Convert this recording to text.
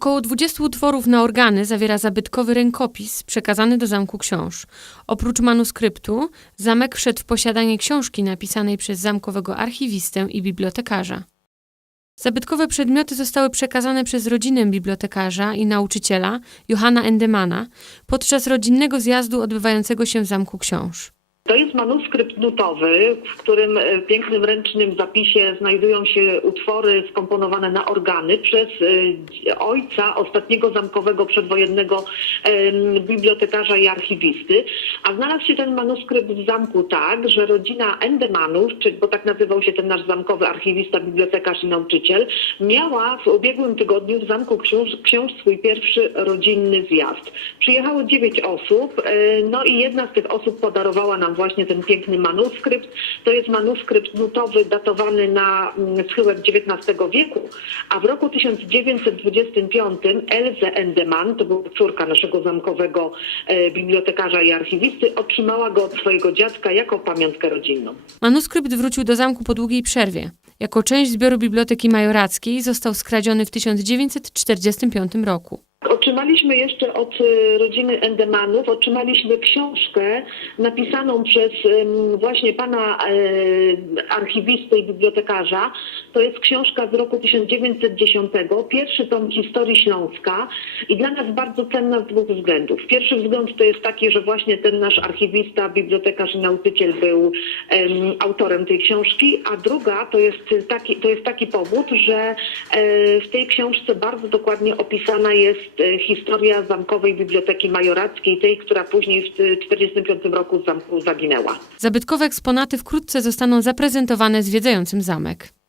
Około 20 utworów na organy zawiera zabytkowy rękopis przekazany do Zamku Książ. Oprócz manuskryptu, zamek wszedł w posiadanie książki napisanej przez zamkowego archiwistę i bibliotekarza. Zabytkowe przedmioty zostały przekazane przez rodzinę bibliotekarza i nauczyciela Johanna Endemana podczas rodzinnego zjazdu odbywającego się w Zamku Książ. To jest manuskrypt nutowy, w którym e, w pięknym ręcznym zapisie znajdują się utwory skomponowane na organy przez e, ojca ostatniego zamkowego przedwojennego bibliotekarza i archiwisty. A znalazł się ten manuskrypt w zamku tak, że rodzina Endemanów, bo tak nazywał się ten nasz zamkowy archiwista, bibliotekarz i nauczyciel, miała w ubiegłym tygodniu w Zamku Książ, Książ swój pierwszy rodzinny zjazd. Przyjechało dziewięć osób, e, no i jedna z tych osób podarowała nam właśnie ten piękny manuskrypt. To jest manuskrypt nutowy datowany na mm, schyłek XIX wieku, a w roku 1925 Elze Endeman, to była córka naszego zamkowego e, bibliotekarza i archiwisty, otrzymała go od swojego dziadka jako pamiątkę rodzinną. Manuskrypt wrócił do zamku po długiej przerwie. Jako część zbioru Biblioteki Majorackiej został skradziony w 1945 roku. Otrzymaliśmy jeszcze od e, rodziny Endemanów, otrzymaliśmy książkę napisaną przez właśnie pana e, archiwistę i bibliotekarza. To jest książka z roku 1910, pierwszy tom historii Śląska i dla nas bardzo cenna z dwóch względów. Pierwszy wzgląd to jest taki, że właśnie ten nasz archiwista, bibliotekarz i nauczyciel był em, autorem tej książki, a druga to jest taki, to jest taki powód, że e, w tej książce bardzo dokładnie opisana jest historia Zamkowej Biblioteki Majorackiej, tej, która później w 1945 roku z zamku zaginęła. Zabytkowe eksponaty wkrótce zostaną zaprezentowane zwiedzającym zamek.